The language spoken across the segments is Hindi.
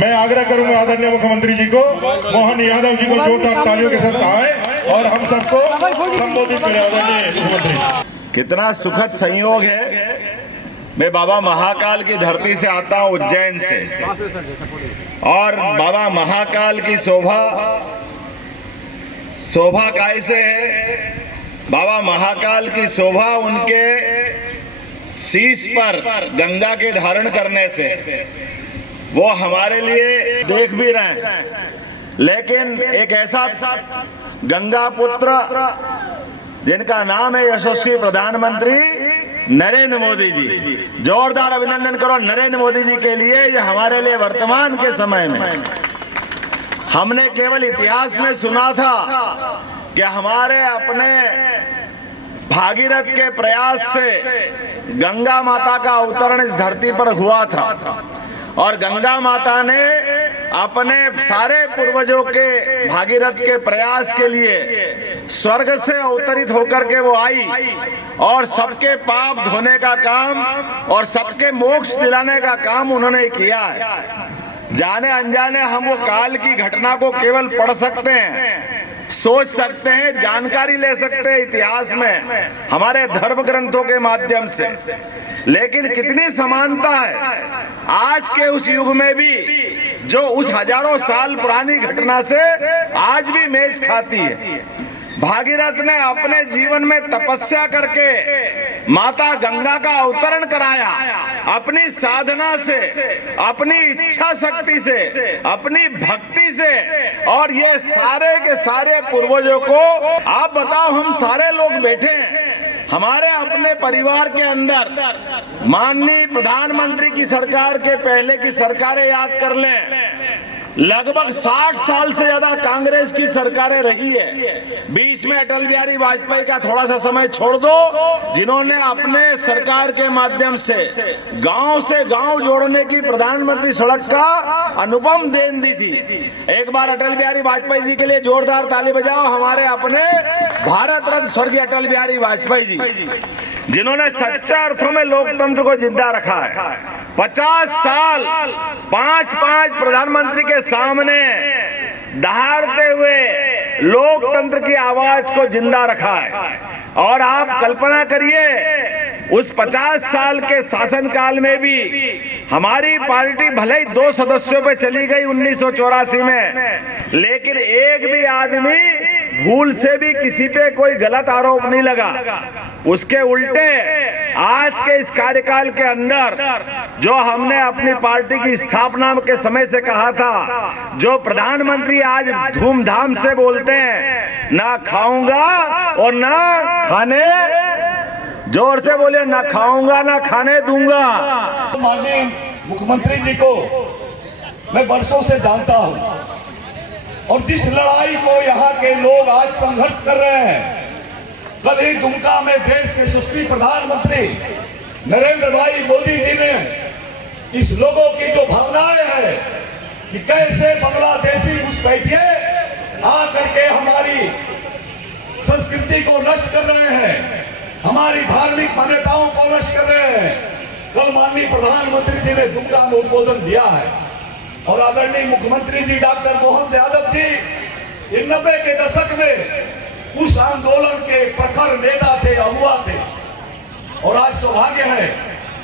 मैं आग्रह करूंगा आदरणीय मुख्यमंत्री जी को, मोहन यादव जी को जोरदार तालियों के साथ आए और हम सबको संबोधित करें। आदरणीय मुख्यमंत्री, कितना सुखद संयोग है। मैं बाबा महाकाल की धरती से आता हूँ, उज्जैन से, और बाबा महाकाल की शोभा कैसे है? बाबा महाकाल की शोभा उनके शीश पर गंगा के धारण करने से, वो हमारे लिए देख भी रहे हैं। लेकिन एक ऐसा गंगा पुत्र जिनका नाम है यशस्वी प्रधानमंत्री नरेंद्र मोदी जी, जोरदार अभिनंदन करो नरेंद्र मोदी जी के लिए। ये हमारे लिए वर्तमान के समय में, हमने केवल इतिहास में सुना था कि हमारे अपने भागीरथ के प्रयास से गंगा माता का अवतरण इस धरती पर हुआ था, और गंगा माता ने अपने सारे पूर्वजों के भागीरथ के प्रयास के लिए स्वर्ग से अवतरित होकर के वो आई और सबके पाप धोने का काम और सबके मोक्ष दिलाने का काम उन्होंने किया है। जाने अनजाने हम वो काल की घटना को केवल पढ़ सकते हैं, सोच सकते हैं, जानकारी ले सकते हैं इतिहास में हमारे धर्म ग्रंथों के माध्यम से, लेकिन कितनी समानता है आज के उस युग में भी, जो उस हजारों साल पुरानी घटना से आज भी मेज खाती है। भागीरथ ने अपने जीवन में तपस्या करके माता गंगा का अवतरण कराया, अपनी साधना से, अपनी इच्छा शक्ति से, अपनी भक्ति से, और ये सारे के सारे पूर्वजों को, आप बताओ, हम सारे लोग बैठे हैं, हमारे अपने परिवार के अंदर माननीय प्रधानमंत्री की सरकार के पहले की सरकारें याद कर लें, लगभग 60 साल से ज्यादा कांग्रेस की सरकारें रही है। बीच में अटल बिहारी वाजपेयी का थोड़ा सा समय छोड़ दो, जिन्होंने अपने सरकार के माध्यम से गांव जोड़ने की प्रधानमंत्री सड़क का अनुपम देन दी थी। एक बार अटल बिहारी वाजपेयी जी के लिए जोरदार ताली बजाओ, हमारे अपने भारत रत्न स्वर्गीय अटल बिहारी वाजपेयी जी, जिन्होंने सच्चे अर्थों में लोकतंत्र को जिंदा रखा है। 50 साल 5 प्रधानमंत्री के सामने दहाड़ते हुए लोकतंत्र की आवाज को जिंदा रखा है। और आप कल्पना करिए, उस 50 साल के शासनकाल में भी हमारी पार्टी भले ही 2 सदस्यों पे चली गई 1984 में, लेकिन एक भी आदमी भूल से भी किसी पे कोई गलत आरोप नहीं लगा। उसके उल्टे आज के इस कार्यकाल के अंदर जो हमने अपनी पार्टी की स्थापना के समय से कहा था, जो प्रधानमंत्री आज धूमधाम से बोलते हैं, ना खाऊंगा और ना खाने, जोर से बोलिए, ना खाऊंगा ना खाने दूंगा। माननीय मुख्यमंत्री जी को मैं वर्षों से जानता हूं, और जिस लड़ाई को यहाँ के लोग आज संघर्ष कर रहे हैं, कल ही दुमका में देश के यशस्वी प्रधानमंत्री नरेंद्र भाई मोदी जी ने इस लोगों की जो भावनाएं हैं कि कैसे बांग्लादेशी घुसपैठिए आकर के हमारी संस्कृति को नष्ट कर रहे हैं, हमारी धार्मिक मान्यताओं को नष्ट कर रहे हैं, कल माननीय प्रधानमंत्री जी ने दुमका में उद्बोधन दिया है। और आदरणीय मुख्यमंत्री जी डॉक्टर मोहन यादव जी 90 के दशक में उस आंदोलन के प्रखर नेता थे, अगुवा थे, और आज सौभाग्य है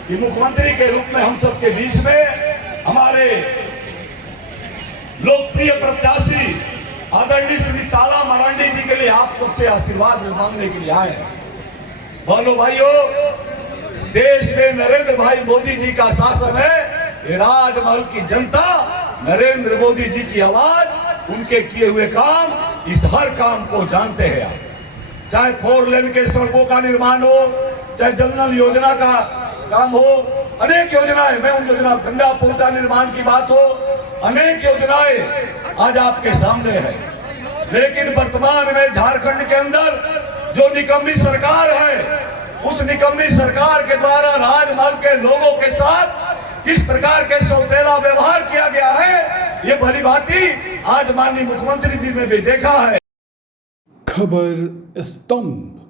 कि मुख्यमंत्री के रूप में हम सबके बीच में हमारे लोकप्रिय प्रत्याशी आदरणीय श्री ताला मरांडी जी के लिए आप सबसे आशीर्वाद मांगने के लिए आए हैं। बहनों भाइयों, देश में नरेंद्र भाई मोदी जी का शासन है। राजमहल की जनता नरेंद्र मोदी जी की आवाज, उनके किए हुए काम, इस हर काम को जानते हैं आप। चाहे 4 लेन के सड़कों का निर्माण हो, चाहे जनधन योजना का काम हो, अनेक योजनाएं, मैं उन योजना गंगा पुल का निर्माण की बात हो, अनेक योजनाएं आज आपके सामने है। लेकिन वर्तमान में झारखंड के अंदर जो निकम्मी सरकार है, उस निकम्मी सरकार के द्वारा राजमहल के लोगों के साथ किस प्रकार के सौतेला व्यवहार किया गया है, ये भली भांति आज माननीय मुख्यमंत्री जी ने भी देखा है। खबर स्तंभ।